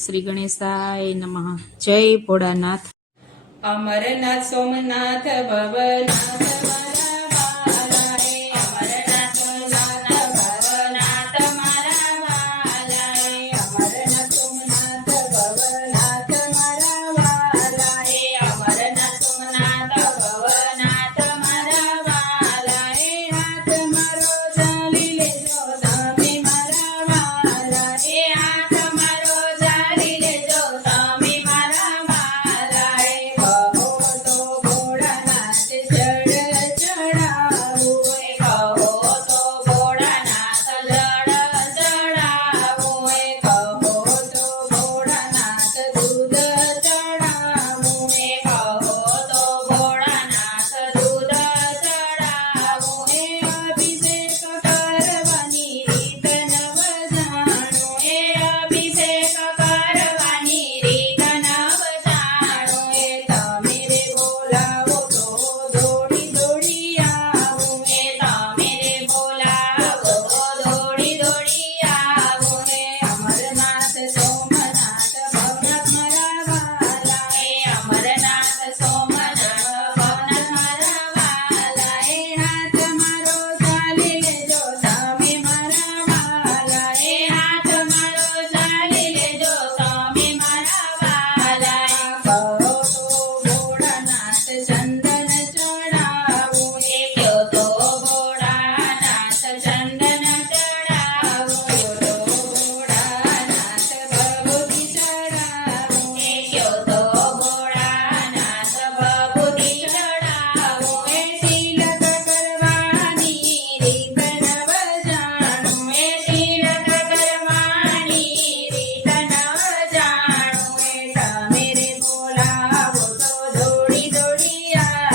શ્રી ગણેશાય નમઃ. જય ભોળાનાથ. અમરનાથ સોમનાથ ભવનાથ મારા વાલા હે, અમરનાથ સોમનાથ ભવનાથ મારા વાલા હે, અમરનાથ સોમનાથ ભવનાથ મારા વાલા હે, અમરનાથ સોમનાથ ભવનાથ મારા વાલા હે. હાથ મારો ચાલી લેજો તમે મારા વાલા હે, હાથ મારો ચાલી લેજો તમે મારા વાલા હે. કહો તો ભોળાનાથ જળ ચડાવું હે, કહો તો ભોળાનાથ જળ ચડાવું હે, કહો તો ભોળાનાથ દૂધ ચડાવું હે, કહો તો ભોળાનાથ દૂધ ચડાવું હે. અભિષેક કરવાની રીત નવ જાણું હે, અભિષેક કરવાની રીત નવ જાણું હે. તમે રે બોલાવો તો દોડી દોડી આવું હે, તમે રે બોલાવો તો દોડી દોડી આવું હે. અમરનાથ સોમનાથ ભવનાથ મારા વાલા હે, અમરનાથ સોમનાથ ભવનાથ મારા વાલા હે. હાથ મારો ચાલી લેજો તમે મારા વાલા હે, હાથ મારો ચાલી લેજો તમે મારા વાલા હે. કહો તો ભોળાનાથ ચંદન ચડાવું હે, કયો તો ભોળાનાથ ચંદન ચડાવું, કયો તો ભોળાનાથ ભભૂતિ ચડાવું હે, કયો તો ભોળાનાથ ભભૂતિ ચડાવું હે. તિલક કરવાની રીત નવ જાણું હે, તિલક કરવાની રીત નવ જાણું હે. તમે રે બોલાવો તો દોડી દોડી આવું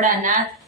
ભોળાનાથ